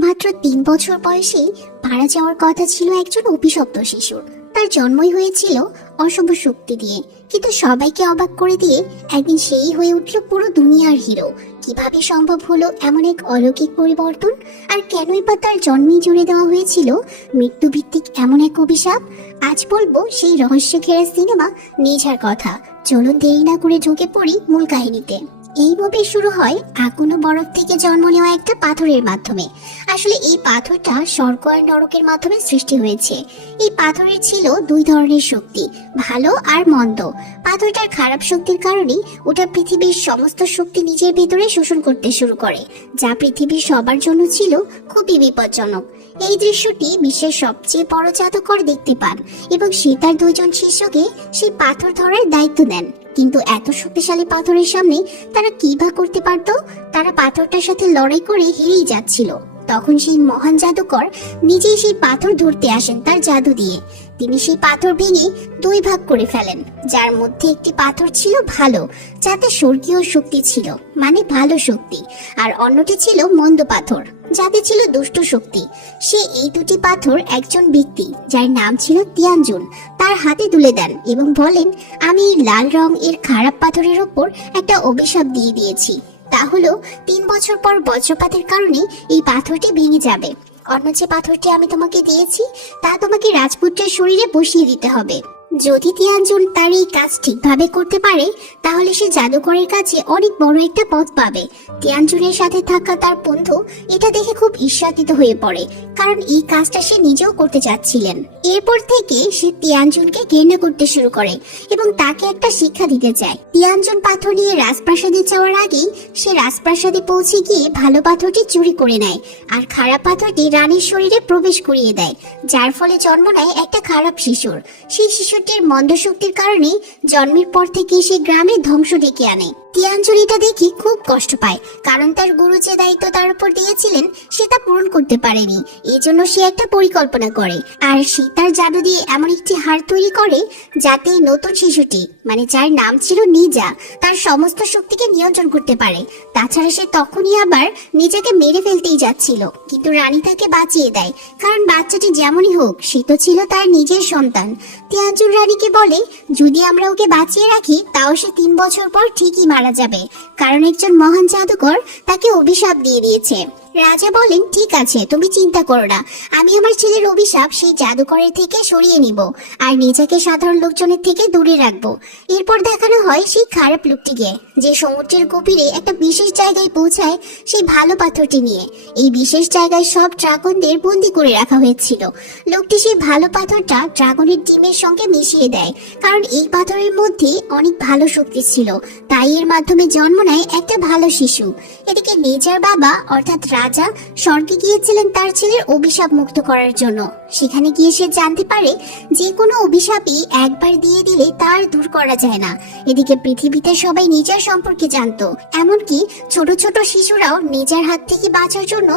মাত্র 3 বছর বয়সেই মারা যাওয়ার কথা ছিল একজন অভিশপ্ত শিশুর। তার জন্মই হয়েছিল অশুভ শক্তি দিয়ে, কিন্তু সবাইকে অবাক করে দিয়ে একদিন সেই হয়ে উঠল পুরো দুনিয়ার হিরো। কিভাবে সম্ভব হলো এমন এক অলৌকিক পরিবর্তন, আর কেনই বা তার জন্মেই জুড়ে দেওয়া হয়েছিল মৃত্যু ভিত্তিক এমন এক অভিশাপ? আজ বলবো সেই রহস্য ঘেরা সিনেমা নিঝার কথা। চলুন দেরি না করে ঢুকে পড়ি মূল কাহিনীতে। এই মুভি শুরু হয় আগুন ও বরফ থেকে জন্ম নেওয়া একটা পাথরের মাধ্যমে। আসলে এই পাথরটা স্বর্গ আর নরকের মাধ্যমে সৃষ্টি হয়েছে। এই পাথরের ছিল দুই ধরনের শক্তি, ভালো আর মন্দ। পাথরটার খারাপ শক্তির কারণে ওটা পৃথিবীর সমস্ত শক্তি নিজের ভিতরে শোষণ করতে শুরু করে, যা পৃথিবীর সবার জন্য ছিল খুবই বিপজ্জনক। এই দৃশ্যটি বিশ্বের সবচেয়ে বড় জাদুকর দেখতে পান এবং সে তার দুইজন শিষ্যকে সেই পাথর ধরার দায়িত্ব দেন। কিন্তু এত শক্তিশালী পাথরের সামনে তারা কি বা করতে পারত? তারা পাথরটার সাথে লড়াই করে হেরেই যাচ্ছিল। তখন সেই মহান জাদুকর নিজেই সেই পাথর ধরতে আসেন তার জাদু দিয়ে। তিনি সেই পাথর ভেঙে দুই ভাগ করে ফেলেন, যার মধ্যে একটি পাথর ছিল ভালো, যাতে স্বর্গীয় শক্তি ছিল, মানে ভালো শক্তি, আর অন্যটি ছিল মন্দ পাথর, যাতে ছিল দুষ্ট শক্তি। সে এই দুটি পাথর একজন ব্যক্তি, যার নাম ছিল তিয়ানজুন, তার হাতে তুলে দেন এবং বলেন, আমি এই লাল রং এর খারাপ পাথরের ওপর একটা অভিশাপ দিয়ে দিয়েছি। তা হলো 3 বছর পর বজ্রপাতের কারণে এই পাথরটি ভেঙে যাবে। অন্য যে পাথরটি আমি তোমাকে দিয়েছি তা তোমাকে রাজপুত্রের শরীরে বসিয়ে দিতে হবে। যদি তিয়ানজুন তার এই কাজ ঠিকভাবে করতে পারে, তাহলে সে জাদুকরের কাছে অনেক বড় একটা পদ পাবে। তিয়ানজুনের সাথে থাকা তার বন্ধু এটা দেখে খুব ঈর্ষান্বিত হয়ে পড়ে, কারণ এই কাজটা সে নিজেও করতে চাচ্ছিলেন। এরপর থেকে সে তিয়ানজুনকে ঘৃণা করতে শুরু করে এবং তাকে একটা শিক্ষা দিতে চায়। তিয়ানজুন পাথর নিয়ে রাজপ্রাসাদে যাওয়ার আগেই সে রাজপ্রাসাদে পৌঁছে গিয়ে ভালো পাথরটি চুরি করে নেয়, আর খারাপ পাথরটি রানীর শরীরে প্রবেশ করিয়ে দেয়, যার ফলে জন্ম নেয় একটা খারাপ শিশুর। সেই শিশুটির মন্দ শক্তির কারণে জন্মের পর থেকে সে গ্রামে ধ্বংস ডেকে আনে। তিয়ানজুন এটা দেখে খুব কষ্ট পায়, কারণ তার গুরু যে দায়িত্ব তার উপর দিয়েছিলেন সে তা পূরণ করতে পারেনি। এই জন্য সে একটা পরিকল্পনা করে, আর সে তার জাদু দিয়ে এমন একটি হার তৈরি করে যাতে নতুন শিশুটি, মানে যার নাম ছিল নিজা, তার সমস্ত শক্তিকে নিয়ন্ত্রণ করতে পারে। তাছাড়া সে তখনই আবার নিজেকে মেরে ফেলতেই যাচ্ছিল, কিন্তু রানী তাকে বাঁচিয়ে দেয়, কারণ বাচ্চাটি যেমনই হোক সে তো ছিল তার নিজের সন্তান। তিয়ানজুন রানীকে বলে, যদি আমরা ওকে বাঁচিয়ে রাখি তাও সে 3 বছর পর ঠিকই মারা যাবে, কারণ একজন মহান জাদুকর তাকে অভিশাপ দিয়ে দিয়েছে। রাজা বলেন, ঠিক আছে, তুমি চিন্তা করো না, আমি আমার ছেলের অভিশাপ সেই জাদুকরের থেকে সরিয়ে নিব আর নিজেকে সাধারণ লোকজনের থেকে দূরে রাখবো। এরপর দেখানো হয় সেই খারাপ লোকটিকে, যে সমুদ্রের গভীরে একটা বিশেষ জায়গায় পৌঁছায় সেই ভালো পাথরটি নিয়ে। এই বিশেষ জায়গায় সব ড্রাগনদের বন্দি করে রাখা হয়েছিল। লোকটি সেই ভালো পাথরটা ড্রাগনের ডিমের সঙ্গে মিশিয়ে দেয়, কারণ এই পাথরের মধ্যে অনেক ভালো শক্তি ছিল, তাই এর মাধ্যমে জন্ম নেয় একটা ভালো শিশু। এদিকে নিজের বাবা অর্থাৎ রাজা স্বর্গে গিয়েছিলেন তার ছেলের অভিশাপ মুক্ত করার জন্য। সেখানে গিয়ে সে জানতে পারে যে কোনো অভিশাপই একবার দিয়ে দিলে তার দূর করা যায় না। এদিকে পৃথিবীতে সবাই নিজের সম্পর্কে জানতো, এমনকি ছোট ছোট শিশুরাও নিজের হাত থেকে বাঁচার জন্য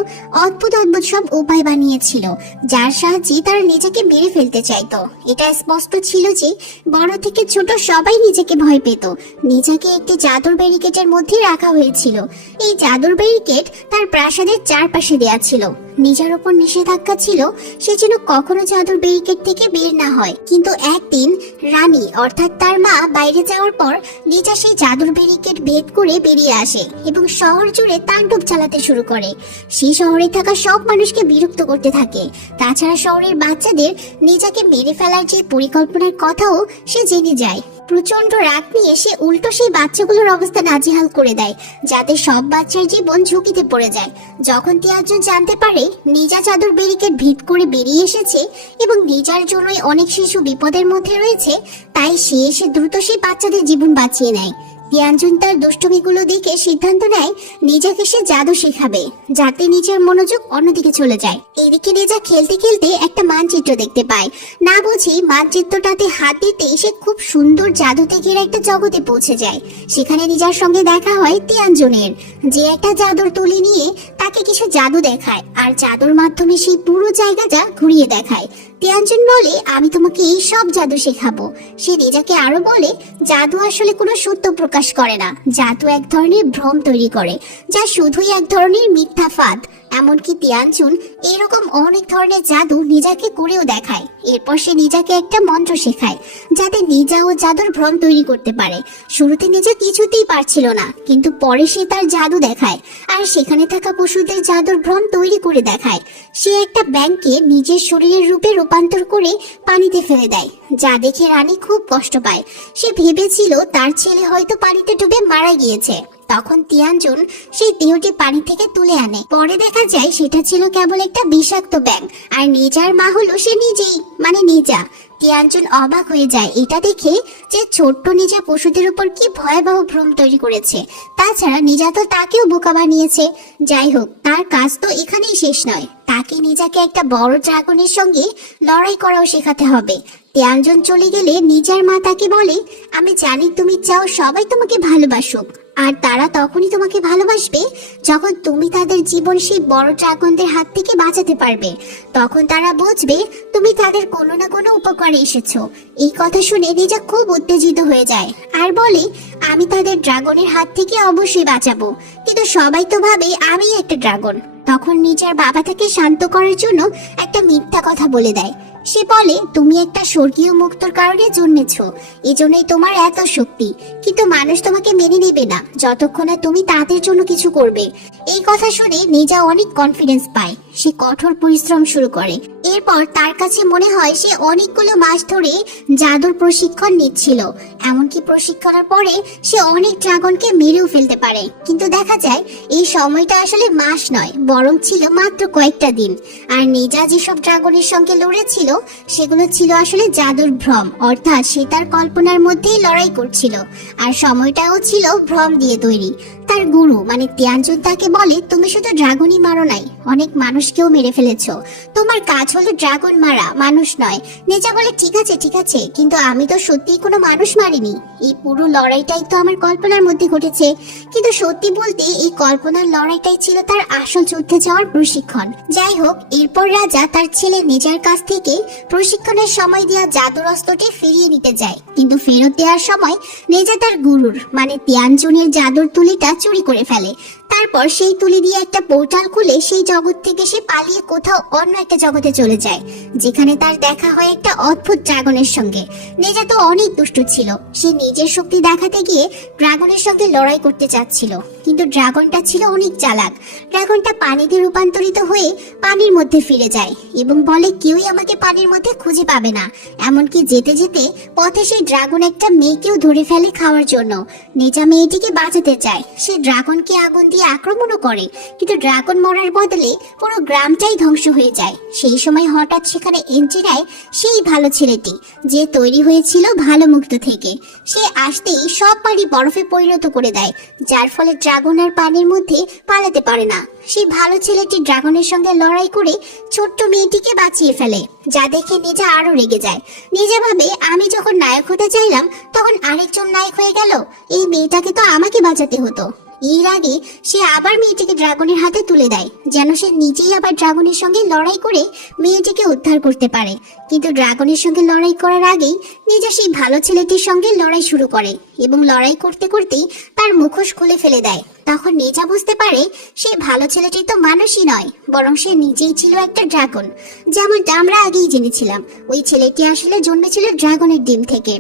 অদ্ভুত অদ্ভুত সব উপায় বানিয়েছিল, যার সাহায্যে তারা নিজেকে মেরে ফেলতে চাইতো। এটা স্পষ্ট ছিল যে বড় থেকে ছোট সবাই নিজেকে ভয় পেত। নিজেকে একটি জাদুর ব্যারিকেডের মধ্যে রাখা হয়েছিল। এই জাদুর ব্যারিকেড তার প্রাসাদের চারপাশে দেয়া ছিল। নিজের উপর নিষেধাজ্ঞা ছিল সে যেন কখনো জাদুর ব্যারিকেড থেকে বের না হয়। কিন্তু একদিন রানী অর্থাৎ তার মা বাইরে যাওয়ার পর নিজা সেই জাদুর ব্যারিকেড ভেদ করে বেরিয়ে আসে এবং শহর জুড়ে তাণ্ডব চালাতে শুরু করে। সেই শহরে থাকা সব মানুষকে বিরক্ত করতে থাকে। তাছাড়া শহরের বাচ্চাদের নিজেকে মেরে ফেলার যে পরিকল্পনার কথাও সে জেনে যায়। প্রচন্ড রাগ নিয়ে সে উল্টো সেই বাচ্চাগুলোর অবস্থা নাজেহাল করে দেয়, যাতে সব বাচ্চার জীবন ঝুঁকিতে পড়ে যায়। যখন তিয়ানজুন জানতে পারে নিজা জাদুর ব্যারিকেড ভেদ করে বেরিয়ে এসেছে এবং নিজার জন্যই অনেক শিশু বিপদের মধ্যে রয়েছে, তাই সে এসে দ্রুত সেই বাচ্চাদের জীবন বাঁচিয়ে নেয়। তিয়ানজুন তার দুষ্টুমিগুলো দেখে সিদ্ধান্ত নেয় নিজেকে সে জাদু শেখাবে, যাতে নিজের মনোযোগ অন্যদিকে চলে যায়। এদিকে নিজা খেলতে খেলতে একটা মানচিত্র দেখতে পায়। না বুঝে মানচিত্রটাতে হাত দিতে সে খুব সুন্দর জাদুতে ঘেরা একটা জগতে পৌঁছে যায়। সেখানে নিজার সঙ্গে দেখা হয় তিয়ানজুনের, যে একটা জাদুর তুলি নিয়ে তাকে কিছু জাদু দেখায়, আর জাদুর মাধ্যমে সেই পুরো জায়গাটা ঘুরিয়ে দেখায়। তিয়ানজুন বলে, আমি তোমাকে এই সব জাদু শেখাবো। সে নিজাকে আরো বলে, জাদু আসলে কোনো সত্য প্রকাশ করে না, জাদু এক ধরনের ভ্রম তৈরি করে, যা শুধুই এক ধরনের মিথ্যা ফাঁদ। এমনকি তিয়ানচুন এরকম অনেক ধরনের জাদু নিজাকে করেও দেখায়। এরপর সে নিজাকে একটা মন্ত্র শেখায় যাতে নিজা ও জাদুর ভ্রম তৈরি করতে পারে। শুরুতে নিজা কিছুতেই পারছিল না, কিন্তু পরে সে তার জাদু দেখায় আর সেখানে থাকা পশুদের জাদুর ভ্রম তৈরি করে দেখায়। সে একটা ব্যাঙকে নিজের শরীরের রূপে রূপান্তর করে পানিতে ফেলে দেয়, যা দেখে রানী খুব কষ্ট পায়। সে ভেবেছিল তার ছেলে হয়তো পানিতে ডুবে মারা গিয়েছে। তখন তিয়ানচুন সেই দেহটি পানি থেকে তুলে আনে। পরে দেখা যায় সেটা ছিল কেবল একটা বিষাক্ত ব্যাঙ, আর নিজার মা হলো সে নিজেই, মানে নিজা। তিয়ানচুন অবাক হয়ে যায় এটা দেখে যে ছোট্ট নিজা পশুদের উপর কি ভয়াবহ ভ্রম তৈরি করেছে। তাছাড়া নিজা তো তাকেও বোকা বানিয়েছে। যাই হোক, তার কাজ তো এখানেই শেষ নয়, তাকে নিজাকে একটা বড় ড্রাগনের সঙ্গে লড়াই করাও শেখাতে হবে। তিয়ানচুন চলে গেলে নিজার মা তাকে বলে, আমি জানি তুমি চাও সবাই তোমাকে ভালোবাসুক, আর তারা তখনই তোমাকে ভালোবাসবে যখন তুমি তাদের জীবন সেই বড় ড্রাগনদের হাত থেকে বাঁচাতে পারবে। তখন তারা বুঝবে তুমি তাদের কোনো না কোনো উপকারে এসেছো। এই কথা শুনে নিজা খুব উত্তেজিত হয়ে যায় আর বলে, আমি তাদের ড্রাগনের হাত থেকে অবশ্যই বাঁচাবো, কিন্তু সবাই তো ভাবে আমি একটা ড্রাগন। তখন নিজের বাবা তাকে শান্ত করার জন্য একটা মিথ্যা কথা বলে দেয়। সে বলে, তুমি একটা স্বর্গীয় মুক্তর কারণে জন্মেছ, এজন্যই তোমার এত শক্তি, কিন্তু মানুষ তোমাকে মেনে নেবে না যতক্ষণ না তুমি তাদের জন্য কিছু করবে। এই কথা শুনে নিজা অনেক কনফিডেন্স পায়। সে কঠোর পরিশ্রম শুরু করে। এরপর তার কাছে মনে হয় সে অনেকগুলো মাস ধরে জাদুর প্রশিক্ষণ নিচ্ছিল। এমনকি প্রশিক্ষণের পরে সে অনেক ড্রাগনকে মেরেও ফেলতে পারে। কিন্তু দেখা যায় এই সময়টা আসলে মাস নয়, বরং ছিল মাত্র কয়েকটা দিন। আর নিজা যেসব ড্রাগনের সঙ্গে লড়েছিল সেগুলো ছিল আসলে জাদুর ভ্রম, অর্থাৎ সে তার কল্পনার মধ্যেই লড়াই করছিল। আর সময়টাও ছিল ভ্রম দিয়ে তৈরি। তার গুরু মানে তিয়ানচুন তাকে বলে, তুমি শুধু ড্রাগনই মারো নাই, অনেক মানুষকেও মেরে ফেলেছো। তোমার কাজ হলো ড্রাগন মারা, মানুষ নয়। নিজা বলে, ঠিক আছে, কিন্তু আমি তো সত্যিই কোনো মানুষ মারিনি। এই পুরো লড়াইটাই তো আমার কল্পনার মধ্যে ঘটেছে। কিন্তু সত্যি বলতে এই কল্পনার লড়াইটাই ছিল তার আসল যুদ্ধে যাওয়ার প্রশিক্ষণ। যাই হোক, এরপর রাজা তার ছেলে নিজার কাছ থেকে প্রশিক্ষণের সময় দেওয়া জাদুর অস্ত্রটি ফিরিয়ে নিতে যায়, কিন্তু ফেরত দেওয়ার সময় নিজা তার গুরুর মানে তিয়ানচুনের জাদুর তুলিটা চুরি করে ফেলে। তারপর সেই তুলি দিয়ে একটা পোর্টাল খুলে সেই জগৎ থেকে সে পালিয়ে কোথাও অন্য একটা জগতে চলে যায়, যেখানে তার দেখা হয় একটা অদ্ভুত ড্রাগনের সঙ্গে। নিজা তো অনেক দুষ্ট ছিল। সে নিজের শক্তি দেখাতে গিয়ে ড্রাগনের সঙ্গে লড়াই করতে চাচ্ছিল, কিন্তু ড্রাগনটা ছিল অনেক চালাক। ড্রাগনটা পানিতে রূপান্তরিত হয়ে পানির মধ্যে ফিরে যায় এবং বলে, কেউই আমাকে পানির মধ্যে খুঁজে পাবে না। এমনকি যেতে যেতে পথে সেই ড্রাগন একটা মেয়েকেও ধরে ফেলে খাওয়ার জন্য। নিজা মেয়েটিকে বাঁচাতে চায়। সে ড্রাগনকে আগুন দিয়ে আক্রমণও করে, কিন্তু ড্রাগন মরার বদলে পুরো গ্রামটাই ধ্বংস হয়ে যায়। সেই সময় হঠাৎ সেখানে এন্ট্রি নেয় সেই ভালো ছেলেটি, যে তৈরি হয়েছিল ভালো মুক্ত থেকে। সে আসতেই সব পানি বরফে পরিণত করে দেয়, যার ফলে ড্রাগন আর পানির মধ্যে পালাতে পারে না। সেই ভালো ছেলেটি ড্রাগনের সঙ্গে লড়াই করে ছোট্ট মেয়েটিকে বাঁচিয়ে ফেলে, যা দেখে নিজা আরো রেগে যায়। নিজা ভাবে, আমি যখন নায়ক হতে চাইলাম তখন আরেকজন নায়ক হয়ে গেল, এই মেয়েটাকে তো আমাকে বাঁচাতে হতো। এর আগে সে আবার মেয়েটিকে ড্রাগনের হাতে তুলে দেয়, যেন সে নিজেই আবার ড্রাগনের সঙ্গে লড়াই করে মেয়েটিকে উদ্ধার করতে পারে। কিন্তু ড্রাগনের সঙ্গে লড়াই করার আগেই নিজা সেই ভালো ছেলেটির সঙ্গে লড়াই শুরু করে এবং লড়াই করতে করতেই তার মুখোশ খুলে ফেলে দেয়। তখন নিজা বুঝতে পারে সেই ভালো ছেলেটি তো মানুষই নয়, বরং সে নিজেই ছিল একটা ড্রাগন। যেমনটা আমরা আগেই জেনেছিলাম, ওই ছেলেটি আসলে জন্মেছিল ড্রাগনের ডিম থেকে।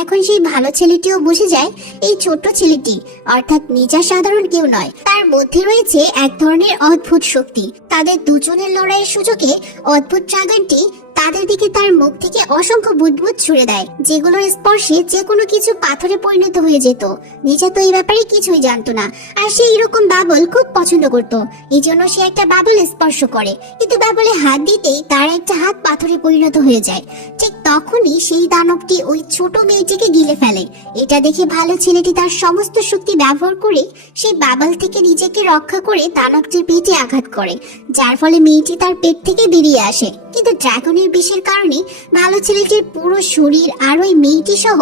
এখন সেই ভালো ছেলেটিও বুঝে যায় এই ছোট্ট ছেলেটি অর্থাৎ নিজা সাধারণ কেউ নয়, তার মধ্যে রয়েছে এক ধরনের অদ্ভুত শক্তি। তাদের দুজনের লড়াইয়ের সুযোগে অদ্ভুত ড্রাগনটি তাদের দিকে তার মুখ থেকে অসংখ্য বুদবুদ ছুড়ে দেয়, যেগুলোর স্পর্শে যে কোনো কিছু পাথরে পরিণত হয়ে যেত। নিজা তো এই ব্যাপারে কিছুই জানতো না, আর সে এরকম বাবল খুব পছন্দ করত। এই জন্য সে একটা বাবল স্পর্শ করে, কিন্তু বাবলে হাত দিতেই তার একটা হাত পাথরে পরিণত হয়ে যায়। ঠিক তখনই সেই দানবটি ওই ছোট মেয়েটিকে গিলে ফেলে। এটা দেখে ভালো ছেলেটি তার সমস্ত শক্তি ব্যবহার করে সেই বাবল থেকে নিজেকে রক্ষা করে দানবটির পেটে আঘাত করে, যার ফলে মেয়েটি তার পেট থেকে বেরিয়ে আসে। কিন্তু ড্রাগনের বিষের কারণে ভালো ছেলেটির পুরো শরীর আর ওই মেয়েটি সহ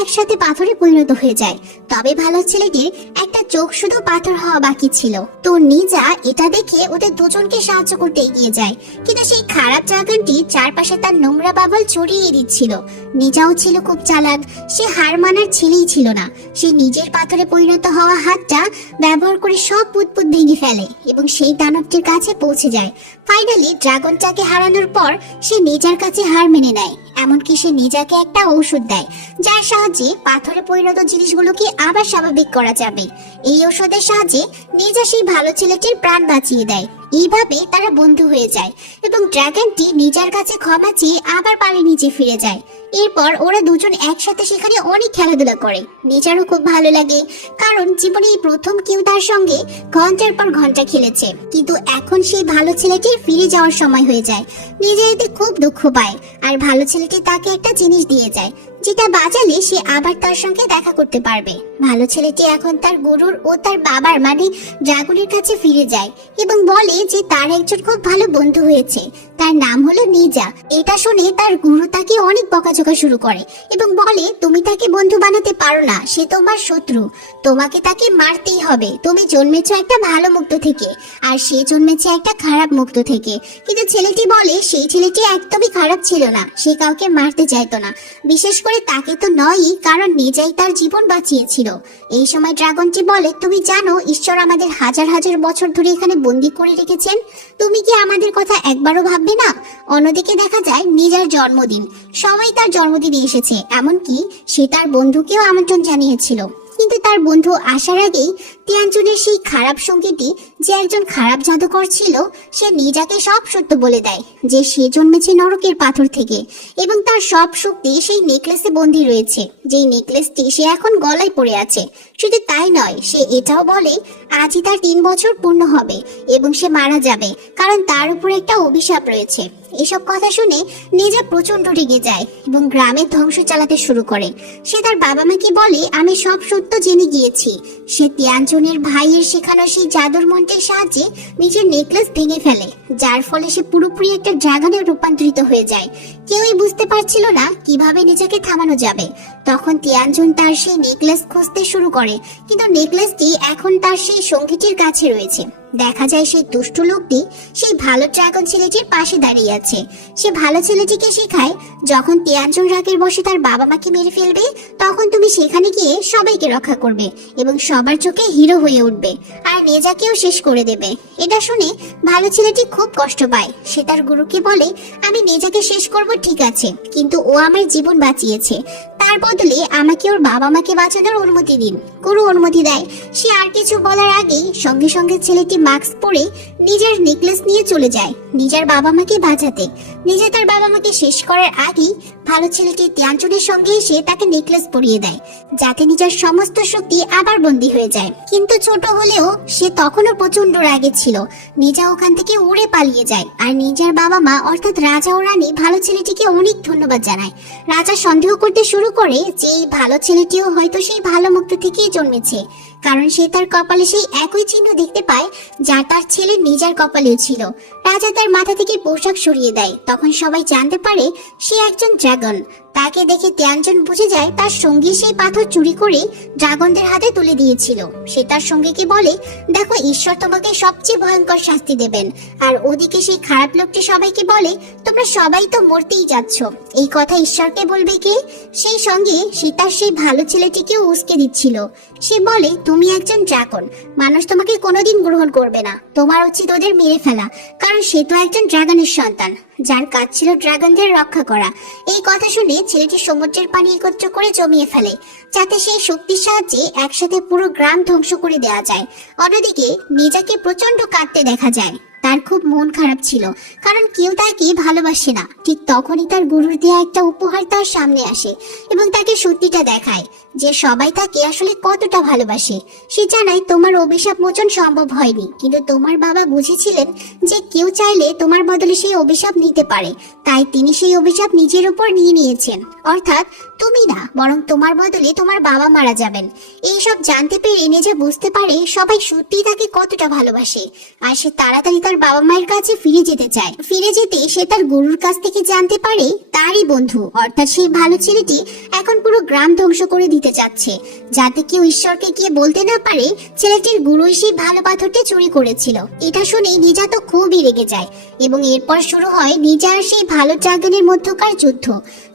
একসাথে পাথরে পরিণত হয়ে যায়। তবে ভালো ছেলেটির একটা চোখ শুধু পাথর হওয়া বাকি ছিল। তো নিজা এটা দেখে ওদের দুজনকে সাহায্য করতে এগিয়ে যায়, কিন্তু সেই খারাপ ড্রাগনটি চারপাশে তার নোংরা বাবল ছড়িয়ে দিচ্ছিল। নিজাও ছিল খুব চালাক, সে হার মানার ছেলেই ছিল না। সে নিজের পাথরে পরিণত হওয়া হাতটা ব্যবহার করে সব পুতপুত ভেঙে ফেলে এবং সেই দানবটির কাছে পৌঁছে যায়। ফাইনালি ড্রাগনটাকে হারানোর পর সে নিজার কাছে হার মেনে নেয়। এমনকি সে নিজাকে একটা ঔষধ দেয়, যার সাহায্যে পাথরে পরিণত জিনিসগুলোকে আবার স্বাভাবিক করা যাবে। এই ঔষধের সাহায্যে নিজা সেই ভালো ছেলেটির প্রাণ বাঁচিয়ে দেয়। এইভাবে তারা বন্ধু হয়ে যায় এবং ড্রাগনটি নিজার কাছে ক্ষমা চেয়ে আবার পানির নিচে ফিরে যায়। এরপর ওরা দুজন একসাথে সেখানে অনেক খেলাধুলা করে। নিজারও খুব ভালো লাগে, কারণ জীবনে এই প্রথম কেউ তার সঙ্গে ঘন্টার পর ঘন্টা খেলেছে। কিন্তু এখন সেই ভালো ছেলেটির ফিরে যাওয়ার সময় হয়ে যায়। নিজে এতে খুব দুঃখ পায়, আর ভালো ছেলেটি তাকে একটা জিনিস দিয়ে যায়, যেটা বাজালে সে আবার তার সঙ্গে দেখা করতে পারবে। ভালো ছেলেটি এখন তার গুরুর ও তার বাবার মানে ড্রাগনের কাছে ফিরে যায় এবং বলে যে তার একজন খুব ভালো বন্ধু হয়েছে, তার নাম হলো নিজা। এটা শুনে তার গুরু তাকে অনেক বকাঝকা শুরু করে এবং বলে, তুমি তাকে বন্ধু বানাতে পারো না, সে তোমার শত্রু, তোমাকে তাকে মারতেই হবে। তুমি জন্মেছো একটা ভালো মুক্ত থেকে, আর সে জন্মেছে একটা খারাপ মুক্ত থেকে। কিন্তু ছেলেটি বলে সেই ছেলেটি একদমই খারাপ ছিল না, সে কাউকে মারতে চাইতো না, বিশেষ করে তাকে তো নয়ই, কারণ নিজেই তার জীবন বাঁচিয়েছিল। এই সময় ড্রাগনটি বলে, তুমি জানো ঈশ্বর আমাদের হাজার হাজার বছর ধরে এখানে বন্দি করে রেখেছেন, তুমি কি আমাদের কথা একবারও ভাববে না? অন্যদিকে দেখা যায় নিজের জন্মদিন, সবাই তার জন্মদিনে এসেছে, এমনকি সে তার বন্ধুকেও আমন্ত্রণ জানিয়েছিল। কিন্তু তার বন্ধু আসার আগেই তিয়ানচুনের সেই খারাপ সঙ্গীটি, যে একজন খারাপ জাদুকর ছিল, সে নিজাকে সব সত্য বলে দেয় যে সে জন্মেছে নরকের পাথর থেকে এবং তার সব শক্তি সেই নেকলেসে বন্দী রয়েছে, যেই নেকলেসটি সে এখন গলায় পড়ে আছে। শুধু তাই নয়, সে এটাও বলে আজই তার 3 বছর পূর্ণ হবে এবং সে মারা যাবে, কারণ তার উপর একটা অভিশাপ রয়েছে। এসব কথা শুনে নিজা প্রচন্ড রেগে যায় এবং গ্রামে ধ্বংস চালাতে শুরু করে। সে তার বাবা মাকে বলে, আমি সব সত্য জেনে গিয়েছি। সে তিয়ানচুনের ভাইয়ের শেখানো সেই জাদুর মন্ত্রের সাহায্যে নিজের নেকলেস ভেঙে ফেলে, যার ফলে সে পুরোপুরি একটা ড্রাগনে রূপান্তরিত হয়ে যায়। কেউই বুঝতে পারছিল না কিভাবে নিজেকে থামানো যাবে। তখন তিয়ানচুন তার সেই নেকলেস খুঁজতে শুরু করে, কিন্তু নেকলেসটি এখন তার সেই সঙ্গীটির কাছে রয়েছে। দেখা যায় সেই দুষ্টু লোকটি সেই ভালো ড্রাগন ছেলেটির পাশে দাঁড়িয়ে আছে। সে ভালো ছেলেটিকে শেখায়, যখন তিয়ানচুন রাগের বশে তার বাবা মাকে মেরে ফেলবে, তখন তুমি সেখানে গিয়ে সবাইকে রক্ষা করবে এবং সবার চোখে হিরো হয়ে উঠবে, আর নেজাকেও শেষ করে দেবে। এটা শুনে ভালো ছেলেটি খুব কষ্ট পায়। সে তার গুরুকে বলে, আমি নেজাকে শেষ করব ঠিক আছে, কিন্তু ও আমার জীবন বাঁচিয়েছে, তার বদলে আমাকে ওর বাবা মাকে বাঁচানোর অনুমতি দিন। গুরু অনুমতি দেয়। সে আর কিছু বলার আগেই সঙ্গে সঙ্গে ছেলেটি মাস্ক পরে নিজের নেকলেস নিয়ে চলে যায় নিজের বাবা মাকে বাঁচাতে। নিজে তার বাবা মাকে শেষ করার আগেই ভালো ছেলেটি তিয়ানচুনের সঙ্গে এসে তাকে নেকলেস পরিয়ে দেয়, যাতে নিজের সমস্ত শক্তি আবার বন্দী হয়ে যায়। কিন্তু ছোট হলেও সে তখনও প্রচন্ড রাগে ছিল। নিজা ওখান থেকে উড়ে পালিয়ে যায়, আর নিজের বাবা মা অর্থাৎ রাজা ও রানী ভালো ছেলেটিকে অনেক ধন্যবাদ জানায়। রাজা সন্দেহ করতে শুরু করে যে এই ভালো ছেলেটিও হয়তো সেই ভালো মুক্ত থেকেই জন্মেছে, কারণ সে তার কপালে সেই একই চিহ্ন দেখতে পায় যা তার ছেলে নিজের কপালেও ছিল। রাজা তার মাথা থেকে পোশাক সরিয়ে দেয়। তখন সবাই জানতে পারে সে একজন ড্রাগন। তাকে দেখে তিয়ানচুন বুঝে যায় তার সঙ্গী সেই পাথর চুরি করে ড্রাগনদের হাতে তুলে দিয়েছিল। সে তার সঙ্গীকে বলে, দেখো ঈশ্বর তোমাকে সবচেয়ে ভয়ঙ্কর শাস্তি দেবেন। আর ওদিকে সেই খারাপ লোকটি সবাইকে বলে, তোমরা সবাই তো মরতেই যাচ্ছ, এই কথা ঈশ্বরকে বলবে কে? সেই সঙ্গে সে তার সেই ভালো ছেলেটিকেও উস্কে দিচ্ছিল। সে বলে, তুমি একজন ড্রাগন, মানুষ তোমাকে কোনোদিন গ্রহণ করবে না, তোমার উচিত ওদের মেরে ফেলা, কারণ সে তো একজন ড্রাগনের সন্তান, যার কাজ ছিল ড্রাগনদের রক্ষা করা। এই কথা শুনে ছেলেটি সমুদ্রের পানি একত্র করে জমিয়ে ফেলে, যাতে সেই শক্তির সাহায্যে একসাথে পুরো গ্রাম ধ্বংস করে দেওয়া যায়। অন্যদিকে নিজেকে প্রচন্ড কাঁদতে দেখা যায়। তার খুব মন খারাপ ছিল, কারণ কেউ তাকে ভালোবাসে না। ঠিক তখনই তার গুরুর দেয়া একটা উপহার তার সামনে আসে এবং তাকে সত্যিটা দেখায়। যে সবাই তাকে আসলে কতটা ভালোবাসে। সে জানায় তোমার অভিশাপ মোচন সম্ভব হয়নি, কিন্তু তোমার বাবা বুঝেছিলেন যে কেউ চাইলে তোমার বদলে সেই অভিশাপ নিতে পারে, তাই তিনি সেই অভিশাপ নিজের উপর নিয়ে নিয়েছেন। অর্থাৎ তুমি না, বরং তোমার বদলে তোমার বাবা মারা যাবেন। এইসব জানতে পেরে নিজে বুঝতে পারে সবাই সত্যিই তাকে কতটা ভালোবাসে, আর সে তাড়াতাড়ি তার বাবা মায়ের কাছে ফিরে যেতে চায়। ফিরে যেতে সে তার গুরুর কাছ থেকে জানতে পারে তারই বন্ধু অর্থাৎ সেই ভালো ছেলেটি এখন পুরো গ্রাম ধ্বংস করে দিতে চাচ্ছে, যাতে কেউ ঈশ্বরকে গিয়ে বলতে না পারে ছেলেটির গুরুই সেই ভালো পাথরটি চুরি করেছিল। এটা শুনে নিজা তো খুবই রেগে যায় এবং এরপর শুরু হয় নিজা আর সেই ভালো ড্রাগনের মধ্যকার যুদ্ধ।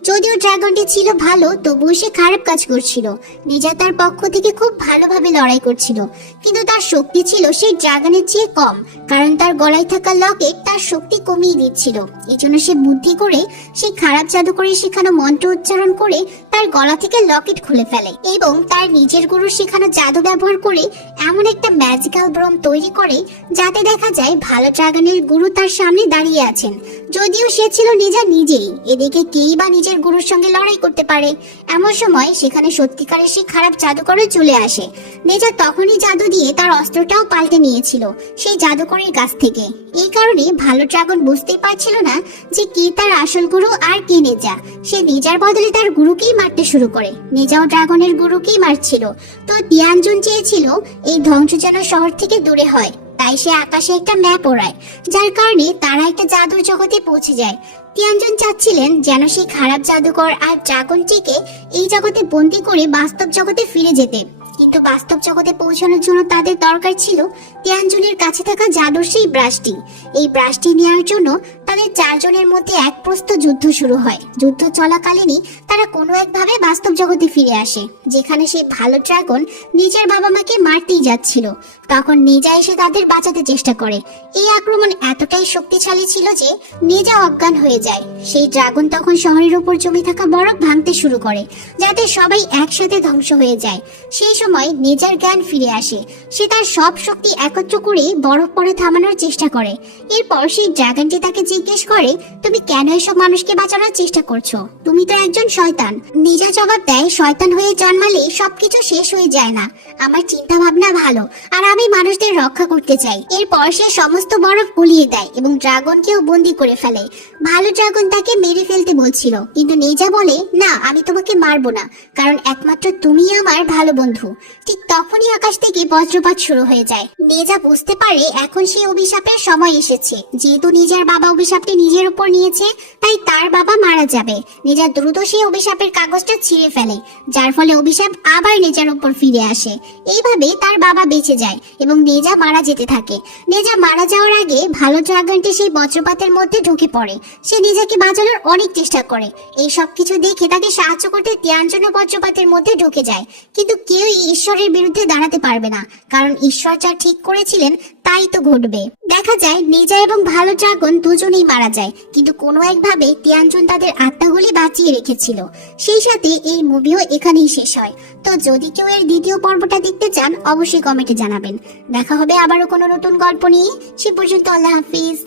যদিও ড্রাগনটি ছিল ভালো, তবুও সে খারাপ কাজ করছিল। নিজা তার পক্ষ থেকে খুব ভালোভাবে লড়াই করছিল, কিন্তু তার শক্তি ছিল সেই ড্রাগনের চেয়ে কম, কারণ তার গলায় থাকা লকেট তার শক্তি কমিয়ে দিচ্ছিল। এজন্য সে বুদ্ধি করে সেই খারাপ জাদুকরের শেখানো মন্ত্র উচ্চারণ করে তার গলা থেকে লকেট খুলে ফেলে এবং তার নিজের গুরুর শেখানো জাদু ব্যবহার করে এমন একটা ম্যাজিক্যাল ভ্রম তৈরি করে যাতে দেখা যায় ভালো ড্রাগনের গুরু তার সামনে দাঁড়িয়ে আছেন। যদিও সে ছিল নিজা নিজেই, এদিকে কেই বা নিজের গুরুর সঙ্গে লড়াই করতে পারে। এমন সময় সেখানে সত্যিকারের সেই খারাপ জাদুকরে চলে আসে। নিজা তখনই জাদু দিয়ে তার অস্ত্রটাও পাল্টে নিয়েছিল সেই জাদুকরের কাছ থেকে। এই কারণে ভালো ড্রাগন বুঝতেই পারছিল না যে কে তার আসল গুরু আর কে নিজা। সে নিজার বদলে তার গুরুকেই মারতে শুরু করে। নিজাও ড্রাগনের গুরুকেই মারছিল। তো তিয়ানজুন চেয়েছিল এই ধ্বংস যেন শহর থেকে দূরে হয়, তাই সে আকাশে একটা ম্যাপ ওড়ায়, যার কারণে তারা একটা জাদুর জগতে পৌঁছে যায়। তিয়ানজুন চাচ্ছিলেন যেন সেই খারাপ জাদুকর আর ড্রাগনটিকে এই জগতে বন্দি করে বাস্তব জগতে ফিরে যেতে, কিন্তু বাস্তব জগতে পৌঁছানোর জন্য তাদের দরকার ছিল তিয়ানজুনের কাছে থাকা জাদুর সেই ব্রাশটি। এই ব্রাশটি নেওয়ার জন্য তাদের চারজনের মধ্যে এক প্রস্ত যুদ্ধ শুরু হয়। যুদ্ধ চলাকালীনই তারা কোনো একভাবে বাস্তব জগতে ফিরে আসে, যেখানে সেই ভালো ড্রাগন নিজের বাবা মাকে মারতেই যাচ্ছিল। তখন নিজা এসে তাদের বাঁচাতে চেষ্টা করে। এই আক্রমণ এতটাই শক্তিশালী ছিল যে নিজা অজ্ঞান হয়ে যায়। সেই ড্রাগন তখন শহরের উপর জমে থাকা বরফ ভাঙতে শুরু করে, যাতে সবাই একসাথে ধ্বংস হয়ে যায়। সেই সময় নিজের জ্ঞান ফিরে আসে। সে তার সব শক্তি একত্র করে বরফ পড়ে থামানোর চেষ্টা করে। এরপর সেই ড্রাগনটি তাকে জিজ্ঞেস করে, তুমি কেন এসব মানুষকে বাঁচানোর চেষ্টা করছো? তুমি তো একজন শয়তান। নিজা জবাব দেয়, শয়তান হয়ে জন্মালে সবকিছু শেষ হয়ে যায় না। আমার চিন্তা ভাবনা ভালো, আর আমি মানুষদের রক্ষা করতে চাই। এরপর সে সমস্ত বরফ গলিয়ে দেয় এবং ড্রাগনকেও বন্দি করে ফেলে। ভালো ড্রাগন তাকে মেরে ফেলতে বলছিল, কিন্তু নিজা বলে, না, আমি তোমাকে মারবো না, কারণ একমাত্র তুমিই আমার ভালো বন্ধু। ঠিক তখনই আকাশ থেকে বজ্রপাত শুরু হয়ে যায়। নিজা বুঝতে পারে এখন সেই অভিশাপের সময় এসেছে। যেহেতু নিজের বাবা অভিশাপটি নিজের উপর নিয়েছে, তাই তার বাবা মারা যাবে। নিজা দ্রুত সেই অভিশাপের কাগজটা ছিঁড়ে ফেলে, যার ফলে অভিশাপ আবার নিজের উপর ফিরে আসে। এইভাবে তার বাবা বেঁচে যায় এবং নিজা মারা যেতে থাকে। নিজা মারা যাওয়ার আগে ভালো ড্রাগনটি সেই বজ্রপাতের মধ্যে ঢুকে পড়ে। সে নিজেকে বাঁচানোর অনেক চেষ্টা করে। এই সব কিছু দেখে তাকে সাহায্য করতে তিয়ানজুন বজ্রপাতের মধ্যে ঢুকে যায়, কিন্তু কেউই ঈশ্বরের বিরুদ্ধে দাঁড়াতে পারবে না, কারণ ঈশ্বর যা ঠিক করেছিলেন তাই তো ঘটবে। দেখা যায় নিজা এবং ভালো ড্রাগন দুজনেই মারা যায়, কিন্তু কোনো একভাবে তিয়ানজুন তাদের আত্মাগুলি বাঁচিয়ে রেখেছিল। সেই সাথে এই মুভিও এখানেই শেষ হয়। তো যদি কেউ এর দ্বিতীয় পর্বটা দেখতে চান, অবশ্যই কমেন্টে জানাবেন। দেখা হবে আবারও কোনো নতুন গল্প নিয়ে। সে পর্যন্ত আল্লাহ হাফিজ।